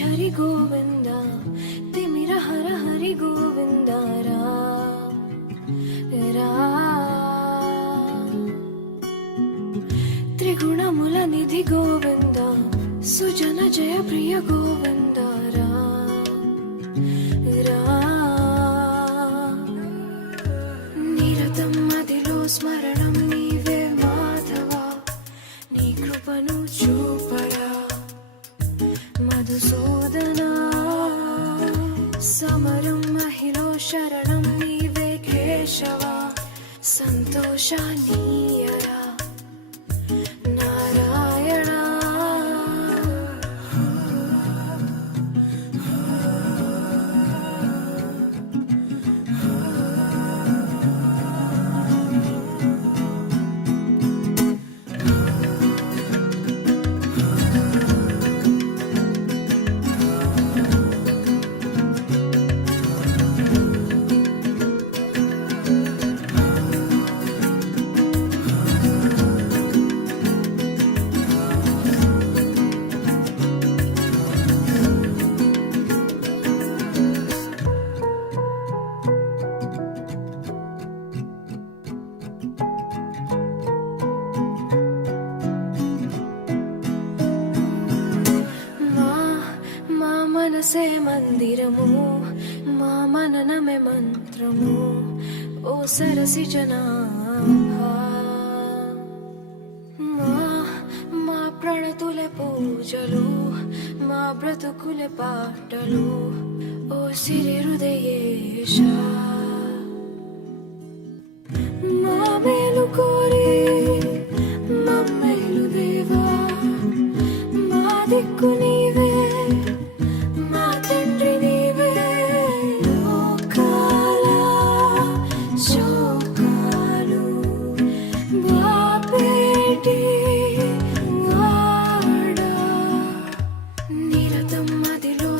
झरि गोविन्द तिमिर हर हरि गोविन्द त्रिगुणमुल निधि गोविन्द सुजन जय प्रिय गोविन्द निरतं मदिलो स्मरणं नीवे माधव नी कृपनु चूपरा मधुसूदना समरं महिलो शरणं नीवे केशव संतोषानीयरा नारायण మనసే మందిరము మా మననమే మంత్రము ఓ సరసి జనాభా మా ప్రణతులే పూజలు మా బ్రతుకులే పాటలు ఓ సిరి హృదయేశ మా మేలు కోరి మమ్మేలు దేవా మా దిక్కు నీవే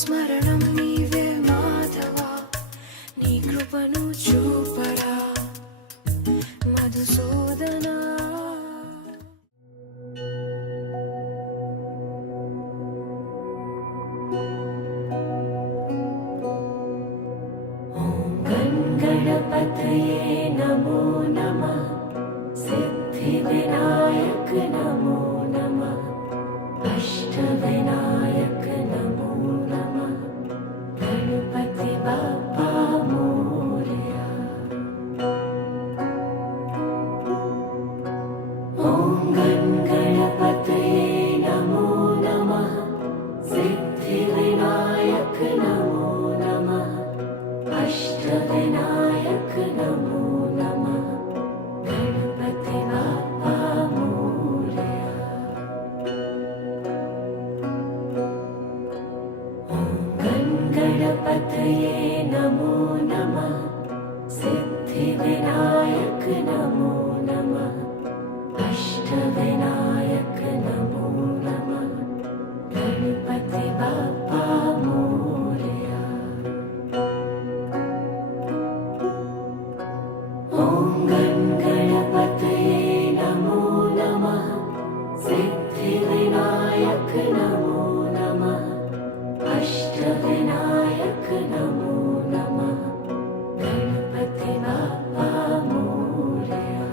స్మరణం నీవే మాధవ నీ కృపను చూపరా మధుసూదనా ఓం గణపతయే నమో నమః సిద్ధి వినాయక నమో నమః అష్ట వినాయక నమో गणपति बाप्पा मोरया ओम गणपतये नमो नमः सिद्धि विनायक नमो नमः अष्ट विनायक नमो नमः गणपति बाप्पा मोरया गणपतये नमो नमः सिद्धि विनायक नमो नमः अष्ट विनायक नमो नमः गणपति बाप्पा मोरया ओम गणपतये नमो नमः सिद्धि विनायक नमो नमः अष्ट विनायक नमो नमः गणपति बाप्पा मोरया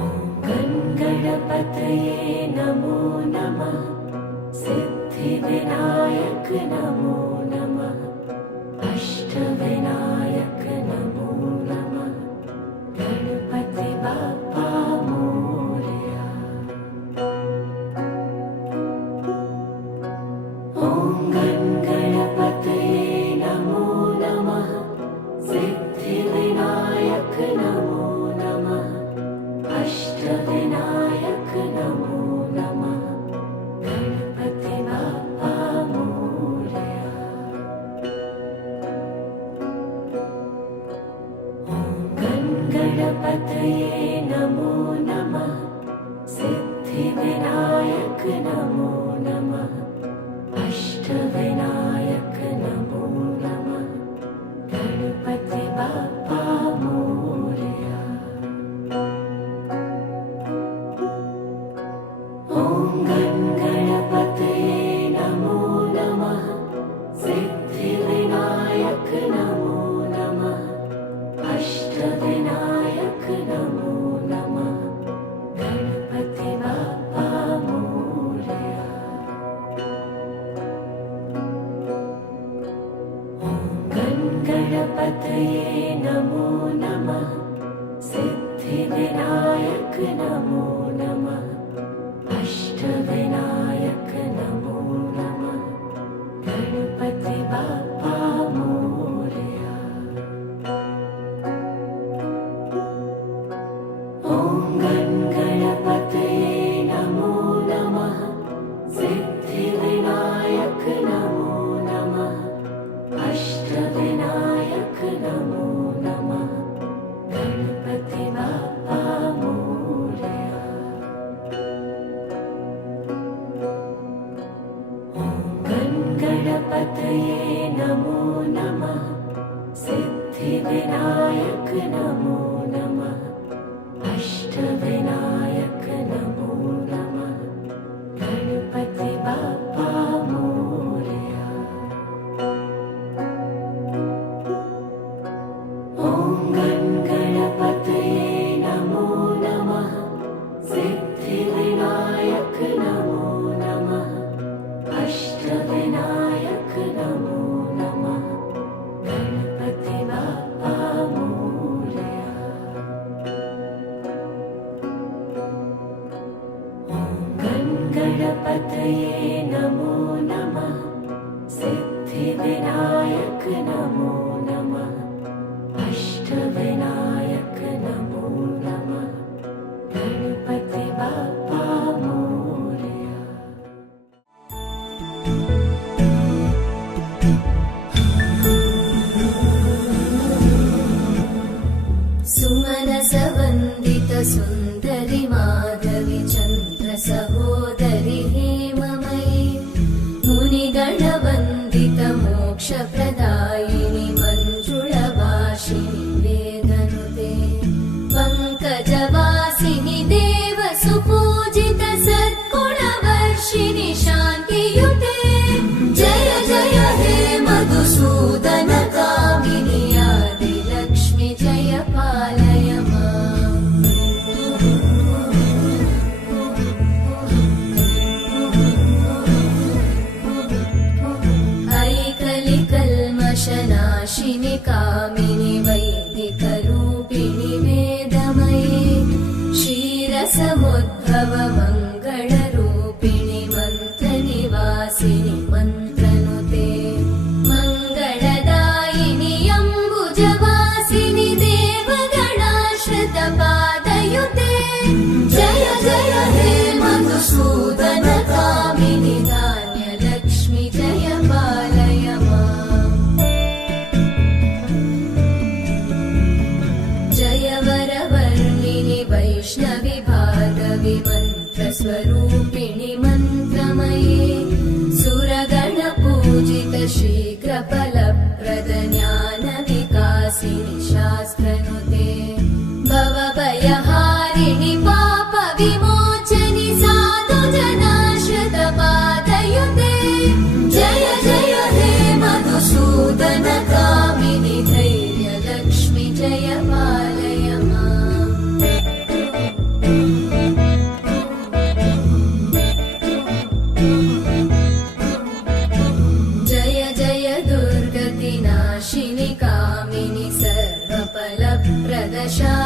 ओम गणपतये नमो नमः सिद्धि विनायक नमो नमः अष्ट विनायक नमो नमः गणपति बाप्पा मोरया ओम गणपतये नमो नमः सिद्धि विनायक नमो नमः अष्ट विनायक नमो नमः गणपति बाप्पा मोरया ओम गणपतये नमो नमः सिद्धि विनायक नमो नमः अष्ट विनायक नमो नमः गणपति बाप्पा मोरया ॐ गणपतये नमो नमः सिद्धिविनायक नमो नमः अष्टविनायक नमो नमः गणपति बाप्पा मोरया। ॐ गणपतये नमो नमः सिद्धिविनायक नमो नमः अष्टविनायक नमो नमः गणपति बाप्पा मोरया। ॐ गणपतये नमो नमः सिद्धिविनायक नमो नमः अष्टविनायक नमो नमः गणपति बाप्पा मोरया। ॐ गणपतये नमो नमः सिद्धिविनायक नमो नमः अष्टविनायक नमो नमः गणपति बाप्पा मोरया। ॐ गणपतये नमो नमः सिद्धिविनायक नमो नमः अष्टविनायक नमो नमः गणपति बाप्पा मोरया। ॐ गणपतये नमो नमः सिद्धिविनायक नमो नमः अष्टविनायक नमो नमः गणपति बाप्पा मोरया। सुमनसवन्दित सुन्दरि माधवि चन्द्र सहोदरि हेममयि मुनिगणवन्दित मोक्षप्रदायिनि मञ्जुळभाषिणि वेदनुते पङ्कजवासिनि देवसुपूजित सद्गुणवर्षिणि शान्तियुते जय जय हे मधुसूदन कामिनि आदिलक्ष्मि जय पालय माम्। ऐकलिकल्मषनाशिनि कामिनि वैदिकरूपिणि वेदमये क्षीरसमुद्भव मङ्गलरूपिणि मन्त्रनिवासिनि मन्त्रनुते मङ्गलदायिनि अम्बुजवासिनि देवगणाश्रितपादयुते जय जय हे मधुसूदन कामिनि धान्यलक्ष्मि जय पालय माम्। जय वरवर्णिनि वैष्णवि भार्गवि मन्त्रस्वरूपिणि मन्त्रमये सुरगणपूजित शीघ्रफलप्रद ज्ञानविकासिनि शास्त्रनुते भवभयहारिणि पापविमोचनि साधुजनाश्रितपादयुते जय जय हे मधुसूदन कामिनि धैर्यलक्ष्मि जय पालय माम्। जय जय दुर्गतिनाशिनि कामिनि सर्वफलप्रद शान्तियुते